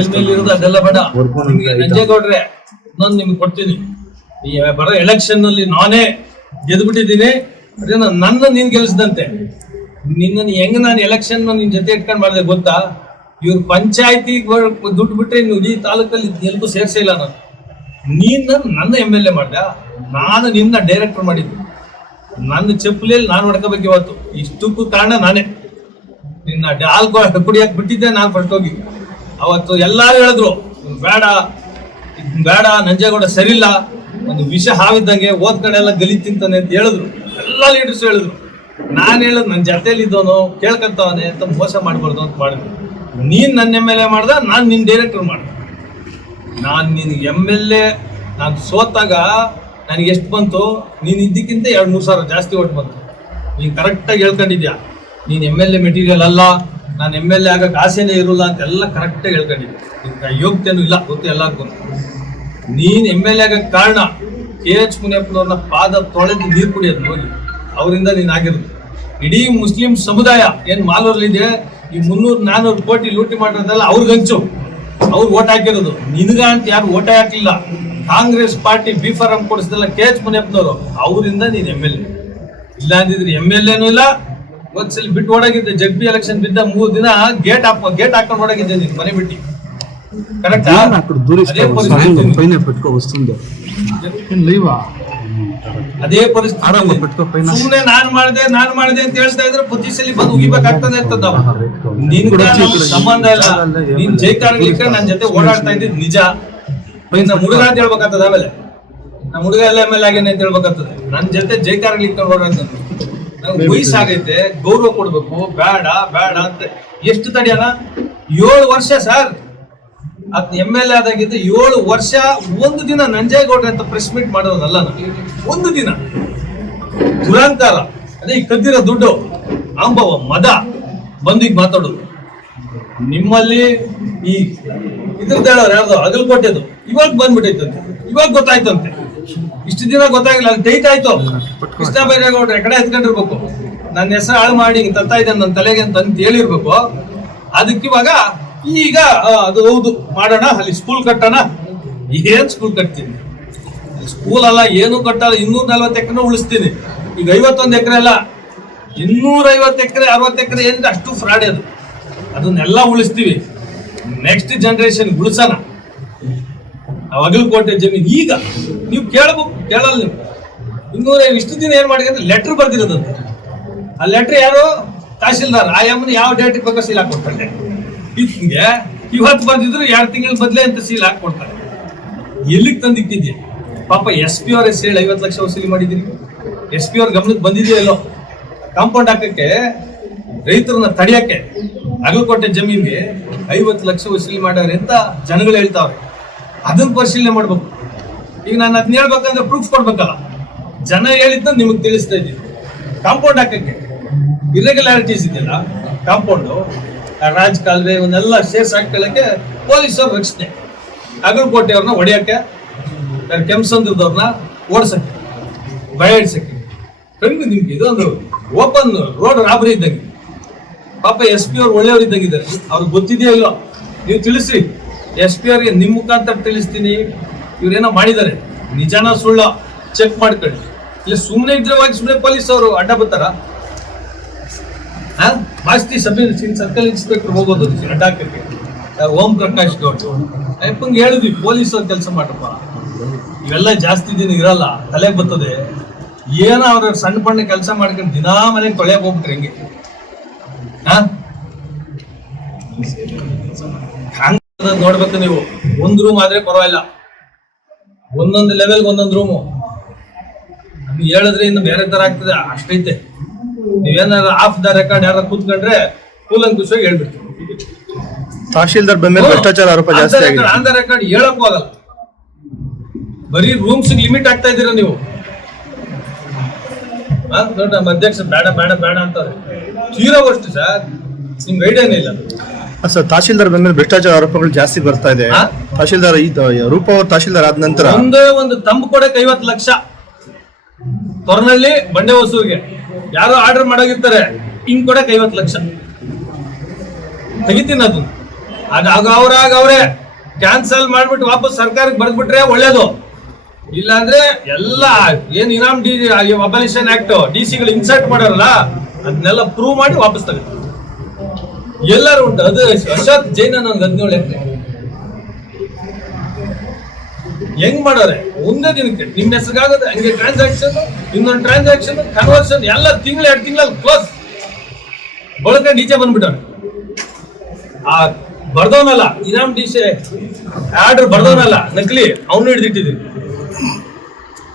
ಮೇಲ್ಮೇಲೆ ಇರೋದು ಅದೆಲ್ಲ ಬೇಡ. ನಂಜೇಗೌಡ್ರೆ ಇನ್ನೊಂದು ನಿಮ್ಗೆ ಕೊಡ್ತೀನಿ. ಈ ಬರೋ ಎಲೆಕ್ಷನ್ ನಲ್ಲಿ ನಾನೇ ಗೆದ್ಬಿಟ್ಟಿದ್ದೀನಿ. ಅದೇನ ನನ್ನ ನೀನ್ ಗೆಲ್ಸಿದಂತೆ. ನಿನ್ನ ಹೆಂಗ ನಾನು ಎಲೆಕ್ಷನ್ ನಿನ್ ಜೊತೆ ಇಟ್ಕೊಂಡ್ ಮಾಡಿದೆ ಗೊತ್ತಾ? ಇವ್ರ ಪಂಚಾಯತಿ ದುಡ್ಡು ಬಿಟ್ರೆ ಇನ್ನು ಈ ತಾಲೂಕಲ್ಲಿ ಎಲ್ಗೂ ಸೇರ್ಸಿಲ್ಲ ನಾನು. ನೀನ್ ನನ್ನ MLA ಮಾಡ್ದ, ನಾನು ನಿನ್ನ ಡೈರೆಕ್ಟರ್ ಮಾಡಿದ್ದು. ನನ್ನ ಚಪ್ಪಲಿಯಲ್ಲಿ ನಾನು ಹೊಡ್ಕೋಬೇಕು ಇವತ್ತು. ಇಷ್ಟಕ್ಕೂ ಕಾರಣ ನಾನೇ. ನಿನ್ನ ಹಾಲ್ ಕುಡಿಯಕ್ ಬಿಟ್ಟಿದ್ದೆ ನಾನು ಫಸ್ಟ್ ಹೋಗಿ. ಅವತ್ತು ಎಲ್ಲಾರು ಹೇಳಿದ್ರು ಬೇಡ ಬೇಡ, ನಂಜೇಗೌಡ ಸರಿಲ್ಲ, ಒಂದು ವಿಷ ಹಾವಿದ್ದಂಗೆ ಓದ್ ಕಡೆ ಎಲ್ಲ ಗಲಿ ತಿಂತಾನೆ ಅಂತ ಹೇಳಿದ್ರು. ಎಲ್ಲ ಲೀಡರ್ಸ್ ಹೇಳಿದ್ರು. ನಾನು ಹೇಳದ್ ನನ್ನ ಜೊತೆಲಿ ಇದ್ದವನು ಕೇಳ್ಕೊಂತವನೆ ಅಂತ ಮೋಸ ಮಾಡ್ಬಾರ್ದು ಅಂತ ಮಾಡಿದ್ರು. ನೀನ್ ನನ್ನ MLA ಮಾಡ್ದ, ನಾನು ನಿನ್ ಡೈರೆಕ್ಟರ್ ಮಾಡ್ದೆ. ನಾನು ನಿನ್ MLA ನಾನು ಸೋತಾಗ ನನಗೆ ಎಷ್ಟು ಬಂತು? ನೀನು ಇದ್ದಕ್ಕಿಂತ 2-3 ಸಾವಿರ ಜಾಸ್ತಿ ಓಟ್ ಬಂತು. ನೀನು ಕರೆಕ್ಟಾಗಿ ಹೇಳ್ಕೊಂಡಿದ್ಯಾ. ನೀನು MLA ಮೆಟೀರಿಯಲ್ ಅಲ್ಲ, ನಾನು MLA ಆಗಕ್ಕೆ ಆಸೆನೇ ಇರೋಲ್ಲ ಅಂತೆಲ್ಲ ಕರೆಕ್ಟಾಗಿ ಹೇಳ್ಕೊಂಡಿದ್ದೆ. ನಿನ್ಗೆ ಯೋಗ್ಯತೆನೂ ಇಲ್ಲ, ಗೊತ್ತು ಎಲ್ಲರಿಗೂ. ನೀನು MLA ಆಗಕ್ಕೆ ಕಾರಣ KH ಮುನಿಯಪ್ಪನವ್ರನ್ನ ಪಾದ ತೊಳೆದು ನೀರು ಕುಡಿಯೋದು ಹೋಗಿ, ಅವರಿಂದ ನೀನು ಆಗಿರೋದು. ಇಡೀ ಮುಸ್ಲಿಂ ಸಮುದಾಯ ಏನು ಮಾಲೂರಲ್ಲಿದೆ, ಈ 300-400 ಕೋಟಿ ಲೂಟಿ ಮಾಡೋದೆಲ್ಲ ಅವ್ರಿಗಂಚು. ಅವ್ರು ಓಟ್ ಹಾಕಿರೋದು. ನಿನಗ ಅಂತ ಯಾರು ಓಟೇ ಹಾಕಲಿಲ್ಲ. ಕಾಂಗ್ರೆಸ್ ಪಾರ್ಟಿ B.Pharm ಕೊಡಿಸಿದಲ್ಲ KH ಮುನಿಯಪ್ಪನವರು, ಅವರಿಂದ ನೀನು MLA. ಇಲ್ಲ ಅಂದಿದ್ರೆ MLAನೂ ಇಲ್ಲ. ಒಂದ್ಸಲ ಬಿಟ್ಟು ಓಡಾಗಿದ್ದೆ. ಜಗ್ಬಿ ಎಲೆಕ್ಷನ್ ಬಿದ್ದ 3 ದಿನ ಗೇಟ್ ಹಾಕೊಂಡು ಓಡಾಗಿದ್ದೆ ನೀನು ಮನೆ ಬಿಟ್ಟು. ಕರೆಕ್ಟಾ? ಅದೇ ಪರಿಸ್ಥಿತಿ. ಸುಮ್ಮನೆ ನಾನ್ ಮಾಡಿದೆ ಅಂತ ಹೇಳ್ತಾ ಇದ್ರೆ ಪ್ರತಿಸಲಿ ಬಂದು ಉಗಿಬೇಕಾಗ್ತದೆ ಅಂತ ಸಂಬಂಧ ಇಲ್ಲ. ನೀನ್ ಜೈಕಾರಲಿಕ್ಕೆ ನನ್ನ ಜೊತೆ ಓಡಾಡ್ತಾ ಇದ್ದಿದ್ ನಿಜ. ನಮ್ಮ ಹುಡುಗ ಅಂತ ಹೇಳ್ಬೇಕಾಗ್ತದೆ. ಆಮೇಲೆ ನಮ್ಮ ಹುಡುಗ ಎಲ್ಲ MLA ಆಗೇನೆ ಅಂತ ಹೇಳ್ಬೇಕಾಗ್ತದೆ. ನನ್ನ ಜೊತೆ ಜೈಕಾರಲಿಕ್ಕೆ ಓಡಾಡ್ತ ನಂಗೆ ವಯಸ್ಸಾಗೈತೆ, ಗೌರವ ಕೊಡ್ಬೇಕು. ಬೇಡ ಬೇಡ ಅಂತ ಎಷ್ಟು ತಡಿಯೋಣ? 7 ವರ್ಷ ಸರ್. ಅದ್ MLA ಆದಾಗಿದ್ದು 7 ವರ್ಷ. ಒಂದು ದಿನ ನಂಜೇಗೌಡ್ರೆ ಅಂತ ಪ್ರೆಸ್ ಮೀಟ್ ಮಾಡೋದಲ್ಲ ನಾನು. ಒಂದು ದಿನ ದುರಂಕಾರ. ಅದೇ ಈ ಕದ್ದಿರೋ ದುಡ್ಡು, ಅಂಬವ ಮದ ಬಂದು ಈಗ ಮಾತಾಡೋದು. ನಿಮ್ಮಲ್ಲಿ ಈ ಇದ್ರದ್ದು ಹೇಳೋರು ಯಾರ್ದು ಅಗಲ್ಕೋಟೆದು ಇವಾಗ ಬಂದ್ಬಿಟ್ಟೈತಂತೆ. ಇವಾಗ ಗೊತ್ತಾಯ್ತಂತೆ. ಇಷ್ಟು ದಿನ ಗೊತ್ತಾಗಿಲ್ಲ. ಟೈಟ್ ಆಯ್ತು. ಕೃಷ್ಣ ಬೈರೇಗೌಡ್ರೆ ಕಡೆ ಎತ್ಕೊಂಡಿರ್ಬೇಕು. ನನ್ನ ಹೆಸರು ಹಾಳು ಮಾಡಿ ತತ್ತಾ ಇದ್ದಾನೆ ನನ್ನ ತಲೆಗೆ ಅಂತ ಹೇಳಿರ್ಬೇಕು. ಅದಕ್ಕಿವಾಗ ಈಗ ಅದು ಹೌದು ಮಾಡೋಣ, ಅಲ್ಲಿ ಸ್ಕೂಲ್ ಕಟ್ಟೋಣ. ಏನ್ ಸ್ಕೂಲ್ ಕಟ್ತೀನಿ? ಸ್ಕೂಲ್ ಅಲ್ಲ, ಏನು ಕಟ್ಟಲ್ಲ. 240 ಎಕರೆ ಉಳಿಸ್ತೀನಿ. ಈಗ 51 ಎಕರೆ ಅಲ್ಲ, 250 ಎಕರೆ 60 ಎಕರೆ ಏನಿದೆ ಅಷ್ಟು ಫ್ರಾಡ್ ಅದು. ಅದನ್ನೆಲ್ಲ ಉಳಿಸ್ತೀವಿ. ನೆಕ್ಸ್ಟ್ ಜನರೇಷನ್ ಉಳಿಸೋಣ. ಅಗಲಕೋಟೆ ಜಮೀನು ಈಗ ನೀವು ಕೇಳಬೇಕು, ಕೇಳಲ್ಲ ನೀವು. 200 ಇಷ್ಟು ದಿನ ಏನ್ ಮಾಡಿ ಅಂದ್ರೆ ಲೆಟರ್ ಬರ್ದಿರೋದಂತ. ಆ ಲೆಟರ್ ಯಾರು? ತಹಶೀಲ್ದಾರ್. ಆ ಯಮ್ಮನ ಯಾವ ಡೇಟಿಗೆ ಬೇಕಾದ್ರೆ ಸೀಲ್ ಹಾಕೊಡ್ತಾರೆ. ಹಿಂಗೆ ಇವತ್ತು ಬಂದಿದ್ರು 2 ತಿಂಗಳ ಬದಲೇ ಅಂತ ಸೀಲ್ ಹಾಕೊಡ್ತಾರೆ. ಎಲ್ಲಿಗೆ ತಂದಿಟ್ಟಿದ್ಯಾ? ಪಾಪ SP ಅವ್ರ ಹೆಸರು ಹೇಳಿ 50 ಲಕ್ಷ ವಸೂಲಿ ಮಾಡಿದೀನಿ. SP ಅವ್ರ ಗಮನಕ್ಕೆ ಬಂದಿದೆಯಲ್ಲೋ? ಕಾಂಪೌಂಡ್ ಹಾಕಕ್ಕೆ, ರೈತರನ್ನ ತಡೆಯಕ್ಕೆ ಅಗಲಕೋಟೆ ಜಮೀನ್ಗೆ 50 ಲಕ್ಷ ವಸೂಲಿ ಮಾಡ್ಯಾರೆ ಅಂತ ಜನಗಳು ಹೇಳ್ತಾವ್ರೆ. ಅದನ್ನ ಪರಿಶೀಲನೆ ಮಾಡ್ಬೇಕು. ಈಗ ನಾನು ಅದನ್ನ ಹೇಳ್ಬೇಕಂದ್ರೆ ಪ್ರೂಫ್ ಕೊಡ್ಬೇಕಲ್ಲ. ಜನ ಹೇಳಿದ್ನ ನಿಮಗೆ ತಿಳಿಸ್ತಾ ಇದ್ದೀನಿ. ಕಾಂಪೌಂಡ್ ಹಾಕಕ್ಕೆ ಇರ್ರೆಗ್ಯುಲಾರಿಟೀಸ್ ಇದೆಯಲ್ಲ, ಕಾಂಪೌಂಡು, ರಾಜ್ ಕಾಲುವೆ ಇವನ್ನೆಲ್ಲ ಸೇರ್ಸ್ ಹಾಕೊಳ್ಳಕ್ಕೆ ಪೊಲೀಸವ್ರ ರಕ್ಷಣೆ. ಅಗಲಕೋಟೆ ಅವ್ರನ್ನ ಹೊಡೆಯಕ್ಕೆ, ಕೆಂಸಂದ್ರದವ್ರನ್ನ ಓಡಿಸಕ್ಕೆ, ಬಯಡ್ಸಕ್ಕೆ. ಕಣ್ಣು ನಿಮ್ಗೆ ಇದೊಂದು ಓಪನ್ ರೋಡ್ ರಾಬರಿ ಇದ್ದಂಗೆ. ಪಾಪ SP ಅವ್ರು ಒಳ್ಳೆಯವ್ರು ಇದ್ದಂಗಿದ್ದಾರೆ. ಅವ್ರಿಗೆ ಗೊತ್ತಿದೆಯೋ ಇಲ್ಲೋ ನೀವು ತಿಳಿಸ್ರಿ. SP ಅವ್ರಿಗೆ ನಿಮ್ಮ ಮುಖಾಂತರ ತಿಳಿಸ್ತೀನಿ. ಇವ್ರೇನೋ ಮಾಡಿದ್ದಾರೆ, ನಿಜಾನ ಸುಳ್ಳ ಚೆಕ್ ಮಾಡ್ಕೊಳ್ಳಿ. ಇಲ್ಲ ಸುಮ್ಮನೆ ಇದ್ರೆ ಸುಮ್ಮನೆ ಪೊಲೀಸ್ ಅವರು ಅಡ್ಡ ಬರ್ತಾರ? ಮಾಸ್ತಿ ಸರ್ಕಲ್ ಇನ್ಸ್ಪೆಕ್ಟರ್ ಹೋಗೋದು ಅಡ್ಡ ಹಾಕಕ್ಕೆ. ಓಂ ಪ್ರಕಾಶ್ ಗೌಡ್ ಅಪ್ಪಂಗೆ ಹೇಳಿದ್ವಿ, ಪೊಲೀಸ್ ಅವ್ರು ಕೆಲಸ ಮಾಡಪ್ಪ, ಇವೆಲ್ಲ ಜಾಸ್ತಿ ದಿನ ಇರಲ್ಲ, ತಲೆ ಬರ್ತದೆ. ಏನೋ ಅವ್ರ ಸಣ್ಣ ಪಣ್ಣ ಕೆಲಸ ಮಾಡ್ಕೊಂಡು ದಿನಾ ಮನೆಗೆ ತೊಳೆಯಕ್ ಹೋಗ್ಬಿಟ್ರಿ ಹೆಂಗೆ? ನೋಡ್ಬೇಕು ನೀವು. ಒಂದ್ ರೂಮ್ ಆದ್ರೆ ಪರವಾಗಿಲ್ಲ, ಒಂದೊಂದು ಲೆವೆಲ್ಗೆ ಒಂದೊಂದು ರೂಮು. ಹೇಳಿದ್ರೆ ಇನ್ನು ಬೇರೆ ತರ ಆಗ್ತದೆ, ಅಷ್ಟೈತೆ. ನೀವೇನಾರ ಆಫ್ ದ ರೆಕಾರ್ಡ್ ಯಾರು ಕೂತ್ಕೊಂಡ್ರೆ ಕೂಲಂಕುಷವಾಗಿ ಹೇಳ್ಬಿಡ್ತೀವಿ. ತಹಶೀಲ್ದಾರ್ ಬಂದ್ಮೇಲೆ ಭ್ರಷ್ಟಾಚಾರ ಆರೋಪ ಜಾಸ್ತಿ ಆಗಿದೆ. ಆನ್ ದ ರೆಕಾರ್ಡ್ ಹೇಳಕ್ಕೂ ಆಗಲ್ಲ. ಬರೀ ರೂಮ್ಸ್ ಲಿಮಿಟ್ ಆಗ್ತಾ ಇದ್ದೀರಾ ನೀವು. ನೋಡಿ ನಮ್ಮ ಅಧ್ಯಕ್ಷ ಬೇಡ ಬೇಡ ಬೇಡ ಅಂತಾರೆ. ತೀರೋವಷ್ಟು ಸರ್ ನಿಮ್ಗೆ ಐಡಿಯಾನೇ ಇಲ್ಲ ಸರ್. ತಹಶೀಲ್ದಾರ್ ಬಂದ್ಮೇಲೆ ಭ್ರಷ್ಟಾಚಾರ ಆರೋಪಗಳು ಜಾಸ್ತಿ ಬರ್ತಾ ಇದೆ. ತಹಶೀಲ್ದಾರ್ ರೂಪ ಅವರು ತಹಶೀಲ್ದಾರ್ ಆದ ನಂತರ ಒಂದೇ ಒಂದು ತಂಬು ಕೊಡಕ್ಕೆ 50 ಲಕ್ಷ ತೊರನಹಳ್ಳಿ ಬಂಡೆ ಹೊಸೂರಿಗೆ ಯಾರೋ ಆರ್ಡರ್ ಮಾಡೋಗಿರ್ತಾರೆ, ಹಿಂಗ್ ಕೊಡಕ್ಕೆ 50 ಲಕ್ಷ ತೆಗಿತೀನಿ. ಅದು ಅದಾಗ ಅವ್ರೇ ಕ್ಯಾನ್ಸಲ್ ಮಾಡ್ಬಿಟ್ಟು ವಾಪಸ್ ಸರ್ಕಾರಕ್ಕೆ ಬರ್ದ್ಬಿಟ್ರೆ ಒಳ್ಳೇದು. ಇಲ್ಲಾಂದ್ರೆ ಎಲ್ಲ ಏನ್ ಇನಾಮ್ ಅಬಲಿಷನ್ ಆಕ್ಟ್ DC-ಗಳು ಇನ್ಸರ್ಟ್ ಮಾಡಾರಲ್ಲ ಅದನ್ನೆಲ್ಲ ಪ್ರೂವ್ ಮಾಡಿ ವಾಪಸ್ ತಗುತ್ತೆ. ಎಲ್ಲರೂ ಉಂಟು. ಅದು ಅಶೋಕ್ ಜೈನ ನನ್ಗೆ 17 ಎಕರೆ ಹೆಂಗ್ ಮಾಡೋರೆ ಒಂದೇ ದಿನಕ್ಕೆ ನಿಮ್ ಹೆಸರಿಗಾಗದೆ ಹಂಗೆ ಟ್ರಾನ್ಸಾಕ್ಷನ್, ಇನ್ನೊಂದು ಟ್ರಾನ್ಸಾಕ್ಷನ್, ಕನ್ವರ್ಷನ್ ಎಲ್ಲ ತಿಂಗಳು 2 ತಿಂಗಳಲ್ಲಿ ಕ್ಲೋಸ್. ಬಳಕೆ ಈಚೆ ಬಂದ್ಬಿಟ್ಟವ್ರೆ. ಆ ಬರ್ದವನಲ್ಲ ಇನಾಮ್ DC ಆರ್ಡರ್ ಬರ್ದವನಲ್ಲ ನಕಲಿ, ಅವನು ಹಿಡಿದಿಟ್ಟಿದ್ದೀನಿ.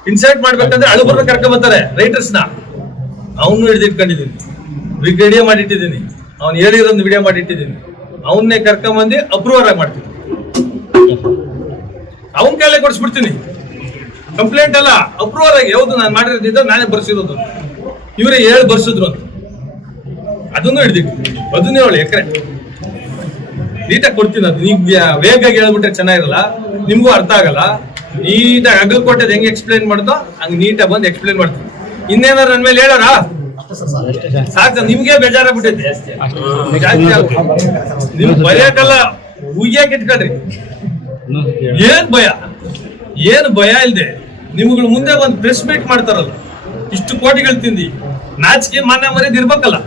ಇನ್ಸರ್ಟ್ ಮಾಡ್ಬೇಕಂದ್ರೆ ಅಳುಬರ್ನ ಕರ್ಕೊಂಡ್ ಬರ್ತಾರೆ ರೈಟರ್ಸ್ ನ, ಅವನು ಹಿಡಿದಿಟ್ಕೊಂಡಿದ್ದೀನಿ. ವಿಡಿಯೋ ಮಾಡಿಟ್ಟಿದ್ದೀನಿ, ಅವ್ನು ಹೇಳಿರೋದು ವಿಡಿಯೋ ಮಾಡಿಟ್ಟಿದ್ದೀನಿ. ಅವನ್ನೇ ಕರ್ಕೊಂಬಂದು ಅಪ್ರೂವರ್ ಆಗಿ ಮಾಡ್ತೀನಿ. ಅವನ ಕೈಲೇ ಕೊಡಿಸ್ಬಿಡ್ತೀನಿ. ಕಂಪ್ಲೇಂಟ್ ಅಲ್ಲ, ಅಪ್ರೂವರ್ ಆಗಿ ಯಾವ್ದು ನಾನು ಮಾಡಿರೋದಿದ್ದ ನಾನೇ ಬರ್ಸಿರೋದು, ಇವರೇ ಹೇಳಿ ಬರ್ಸಿದ್ರು ಅಂತ. ಅದನ್ನು ಹಿಡಿದಿಟ್ಟು 17 ಎಕರೆ ನೀಟಾಗಿ ಕೊಡ್ತೀನಿ. ಅದು ಈಗ ವೇಗಾಗಿ ಹೇಳ್ಬಿಟ್ರೆ ಚೆನ್ನಾಗಿರಲ್ಲ, ನಿಮ್ಗೂ ಅರ್ಥ ಆಗಲ್ಲ. ನೀಟಾಗಿ ಅಗಲಕೋಟೆದು ಹೆಂಗೆ ಎಕ್ಸ್ಪ್ಲೈನ್ ಮಾಡ್ದೋ ಹಂಗೆ ನೀಟಾಗಿ ಬಂದು ಎಕ್ಸ್ಪ್ಲೈನ್ ಮಾಡ್ತೀನಿ. ಇನ್ನೇನಾರು ನನ್ನ ಮೇಲೆ ಹೇಳೋರಾ ಸಾಕು, ನಿಮ್ಗೆ ಬೇಜಾರಾಗ್ಬಿಟ್ಟೈತೆ. ನಿಮ್ ಬರೆಯಕಲ್ಲ, ಉಯ್ಯಾಕ ಇಟ್ಕೊಳ್ರಿ. ಏನ್ ಭಯ ಇಲ್ದೆ ನಿಮ್ಗಳು ಮುಂದೆ ಒಂದು ಪ್ರೆಸ್ ಮೀಟ್ ಮಾಡ್ತಾರಲ್ಲ, ಇಷ್ಟು ಕೋಟಿಗಳು ತಿಂದಿ ನಾಚಿಕೆ ಮಾನ ಮರ್ಯಾದೆ ಇರ್ಬೇಕಲ್ಲ.